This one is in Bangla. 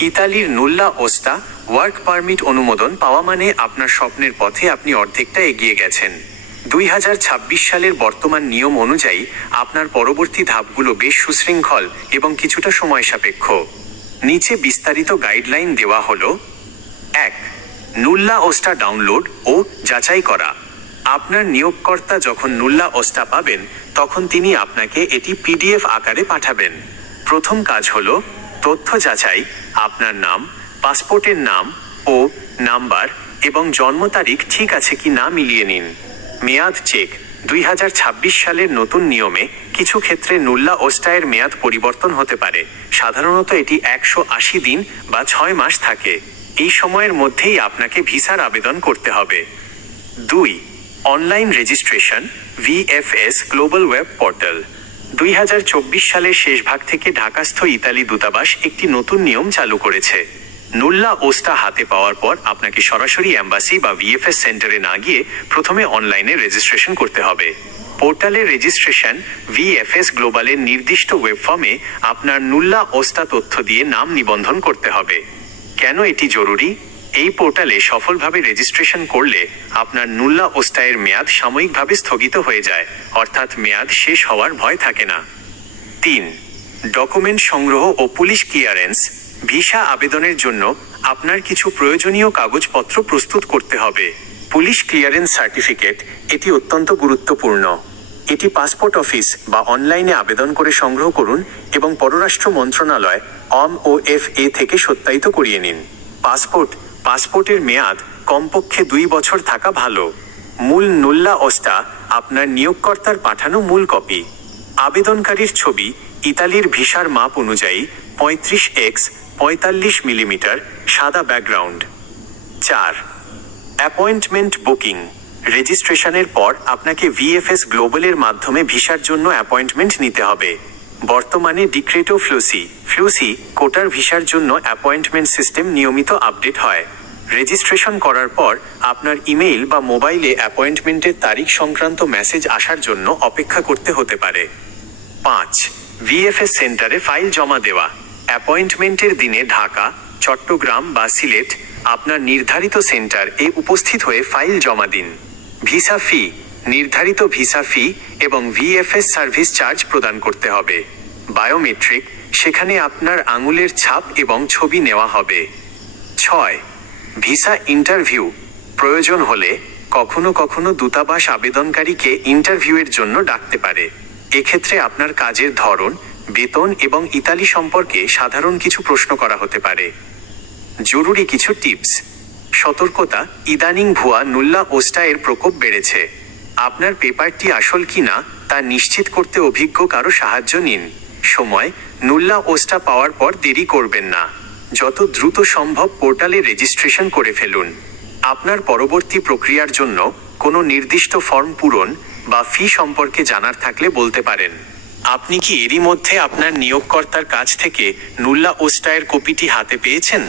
ইতালির নুল্লা ওস্টা ওয়ার্ক পারমিট অনুমোদন পাওয়া মানে আপনার স্বপ্নের পথে আপনি অর্ধেকটা এগিয়ে গেছেন। 2026 সালের বর্তমান নিয়ম অনুযায়ী আপনার পরবর্তী ধাপগুলো বেশ সুশৃঙ্খল এবং কিছুটা সময় সাপেক্ষ। নিচে বিস্তারিত গাইডলাইন দেওয়া হলো। 1. নুল্লা ওস্টা ডাউনলোড ও যাচাই করা। আপনার নিয়োগকর্তা যখন নুল্লা ওস্টা পাবেন তখন তিনি আপনাকে এটি পিডিএফ আকারে পাঠাবেন। প্রথম কাজ হলো তথ্য যাচাই। আপনার নাম, পাসপোর্টের নাম ও নাম্বার এবং জন্ম তারিখ ঠিক আছে কি না মিলিয়ে নিন। মেয়াদ চেক। 2026 সালের নতুন নিয়মে কিছু ক্ষেত্রে নুল্লা ওস্টায়ের মেয়াদ পরিবর্তন হতে পারে। সাধারণত এটি 180 দিন বা 6 মাস থাকে। এই সময়ের মধ্যেই আপনাকে ভিসার আবেদন করতে হবে। 2. Online registration VFS global web portal. 2024 সালের শেষ ভাগ থেকে ঢাকাস্থ ইতালি দূতাবাস একটি নতুন নিয়ম চালু করেছে। নুল্লা ওস্টা হাতে পাওয়ার পর আপনাকে সরাসরি অ্যাম্বাসি বা ভিএফএস সেন্টারে না গিয়ে প্রথমে অনলাইনে রেজিস্ট্রেশন করতে হবে। পোর্টালের রেজিস্ট্রেশন ভিএফএস গ্লোবালের নির্দিষ্ট ওয়েব ফর্মে আপনার নুল্লা ওস্টা তথ্য দিয়ে নাম নিবন্ধন করতে হবে। কেন এটি জরুরি? এই পোর্টালে সফলভাবে রেজিস্ট্রেশন করলে আপনার নুল্লা ওস্টায়ের মেয়াদ সাময়িকভাবে স্থগিত হয়ে যায়, অর্থাৎ মেয়াদ শেষ হওয়ার ভয় থাকে না। 3. ডকুমেন্ট সংগ্রহ ও পুলিশ ক্লিয়ারেন্স। ভিসা আবেদনের জন্য আপনার কিছু প্রয়োজনীয় কাগজপত্র প্রস্তুত করতে হবে। পুলিশ ক্লিয়ারেন্স সার্টিফিকেট এটি অত্যন্ত গুরুত্বপূর্ণ। এটি পাসপোর্ট অফিস বা অনলাইনে আবেদন করে সংগ্রহ করুন এবং পররাষ্ট্র মন্ত্রণালয় OMOFA থেকে সত্যায়িত করিয়ে নিন। পাসপোর্টের মেয়াদ কমপক্ষে 2 বছর থাকা ভালো। মূল নুল্লা ওস্টা আপনার নিয়োগকর্তার পাঠানো মূল কপি। আবেদনকারীর ছবি ইতালির ভিসার মাপ অনুযায়ী 35x 45 মিলিমিটার, সাদা ব্যাকগ্রাউন্ড। 4. Appointment booking. রেজিস্ট্রেশনের পর আপনাকে ভিএফএস গ্লোবালের মাধ্যমে ভিসার জন্য অ্যাপয়েন্টমেন্ট নিতে হবে। বর্তমানে ডিক্রেটো ফ্লুসি কোটার ভিসার জন্য অ্যাপয়েন্টমেন্ট সিস্টেম নিয়মিত আপডেট হয়। রেজিস্ট্রেশন করার পর আপনার ইমেইল বা মোবাইলে অ্যাপয়েন্টমেন্টের তারিখ সংক্রান্ত মেসেজ আসার জন্য অপেক্ষা করতে হতে পারে। 5. ভিএফএস সেন্টারে ফাইল জমা দেওয়া। অ্যাপয়েন্টমেন্টের দিনে ঢাকা, চট্টগ্রাম বা সিলেট আপনার নির্ধারিত সেন্টারে উপস্থিত হয়ে ফাইল জমা দিন। ভিসা ফি। নির্ধারিত ভিসা ফি এবং ভিএফএস সার্ভিস চার্জ প্রদান করতে হবে। বায়োমেট্রিক। সেখানে আপনার আঙুলের ছাপ এবং ছবি নেওয়া হবে। 6. Visa interview. প্রয়োজন হলে কখনো কখনো দূতাবাস আবেদনকারীকে ইন্টারভিউয়ের জন্য ডাকতে পারে। এক্ষেত্রে আপনার কাজের ধরন, বেতন এবং ইতালি সম্পর্কে সাধারণ কিছু প্রশ্ন করা হতে পারে। জরুরি কিছু টিপস। সতর্কতা, ইদানিং ভুয়া নুল্লা ওস্টায়ের প্রকোপ বেড়েছে। আপনার পেপারটি আসল কিনা তা নিশ্চিত করতে অভিজ্ঞ কারো সাহায্য নিন। সময়, নুল্লা ওস্টা পাওয়ার পর দেরি করবেন না। যত দ্রুত সম্ভব পোর্টালে রেজিস্ট্রেশন করে ফেলুন। আপনার পরবর্তী প্রক্রিয়ার জন্য কোনো নির্দিষ্ট ফর্ম পূরণ বা ফি সম্পর্কে জানার থাকলে বলতে পারেন। আপনি কি এরই মধ্যে আপনার নিয়োগকর্তার কাছ থেকে নুল্লা ওস্টায়ের কপিটি হাতে পেয়েছেন?